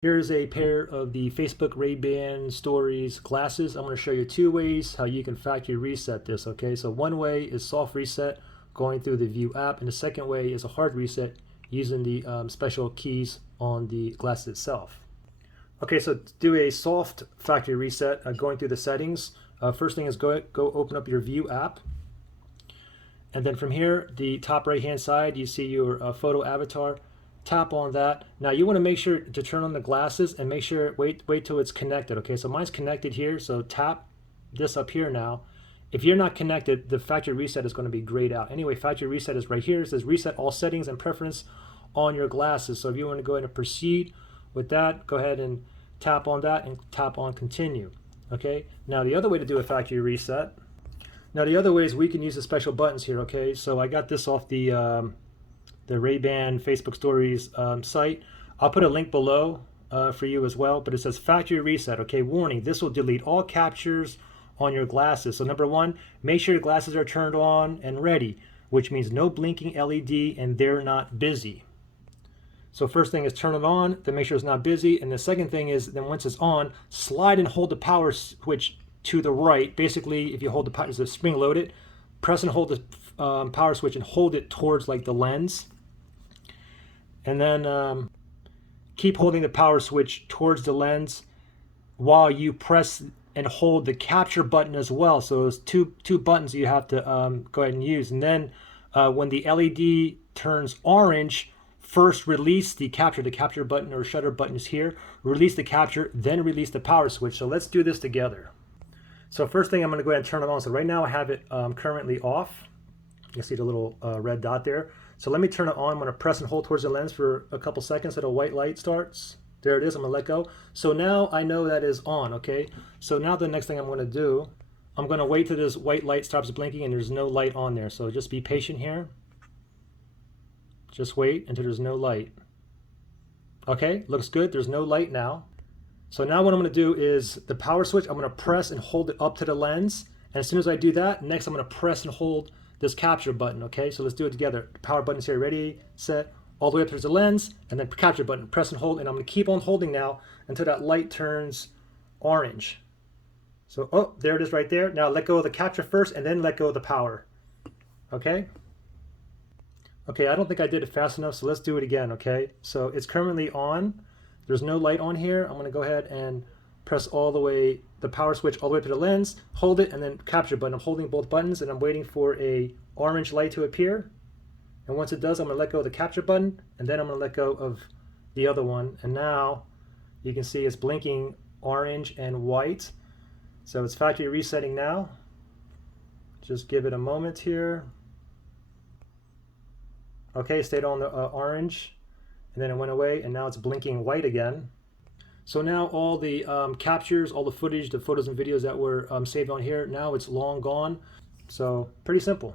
Here's a pair of the Facebook Ray-Ban Stories glasses. I'm going to show you two ways how you can factory reset this, okay? So one way is soft reset going through the View app, and the second way is a hard reset using the special keys on the glass itself. Okay, so to do a soft factory reset going through the settings, first thing is go open up your View app. And then from here, the top right-hand side, you see your photo avatar. Tap on that. Now you want to make sure to turn on the glasses and make sure wait till it's connected. Okay, so mine's connected here, so tap this up here now. If you're not connected, the factory reset is going to be grayed out. Anyway, factory reset is right here. It says reset all settings and preference on your glasses. So if you want to go ahead and proceed with that, go ahead and tap on that and tap on continue. Okay, now the other way to do a factory reset. Now the other way is we can use the special buttons here. Okay, so I got this off the Ray-Ban Facebook Stories site. I'll put a link below for you as well, but it says factory reset. Okay, warning, this will delete all captures on your glasses. So number one, make sure your glasses are turned on and ready, which means no blinking LED and they're not busy. So first thing is turn it on, then make sure it's not busy. And the second thing is then once it's on, slide and hold the power switch to the right. Basically, if you hold the power, it's a spring loaded, press and hold the power switch and hold it towards like the lens. And then keep holding the power switch towards the lens while you press and hold the capture button as well. So there's two buttons you have to go ahead and use. And then when the LED turns orange, first release the capture button or shutter button is here. Release the capture, then release the power switch. So let's do this together. So first thing, I'm going to go ahead and turn it on. So right now I have it currently off. You see the little red dot there. So let me turn it on. I'm going to press and hold towards the lens for a couple seconds until a white light starts. There it is. I'm going to let go. So now I know that is on, okay? So now the next thing I'm going to do, I'm going to wait till this white light stops blinking and there's no light on there. So just be patient here. Just wait until there's no light. Okay, looks good. There's no light now. So now what I'm going to do is the power switch, I'm going to press and hold it up to the lens. And as soon as I do that, next I'm going to press and hold this capture button. Okay, so let's do it together. The power button is here, ready, set, all the way up towards the lens, and then capture button, press and hold, and I'm going to keep on holding now until that light turns orange. So, oh, there it is right there. Now let go of the capture first, and then let go of the power. Okay? Okay, I don't think I did it fast enough, so let's do it again, okay? So it's currently on. There's no light on here. I'm going to go ahead and press all the way, the power switch all the way to the lens, hold it, and then capture button. I'm holding both buttons and I'm waiting for a orange light to appear. And once it does, I'm gonna let go of the capture button, and then I'm gonna let go of the other one. And now you can see it's blinking orange and white. So it's factory resetting now. Just give it a moment here. Okay, stayed on the orange, and then it went away, and now it's blinking white again. So now all the captures, all the footage, the photos and videos that were saved on here, now it's long gone. So pretty simple.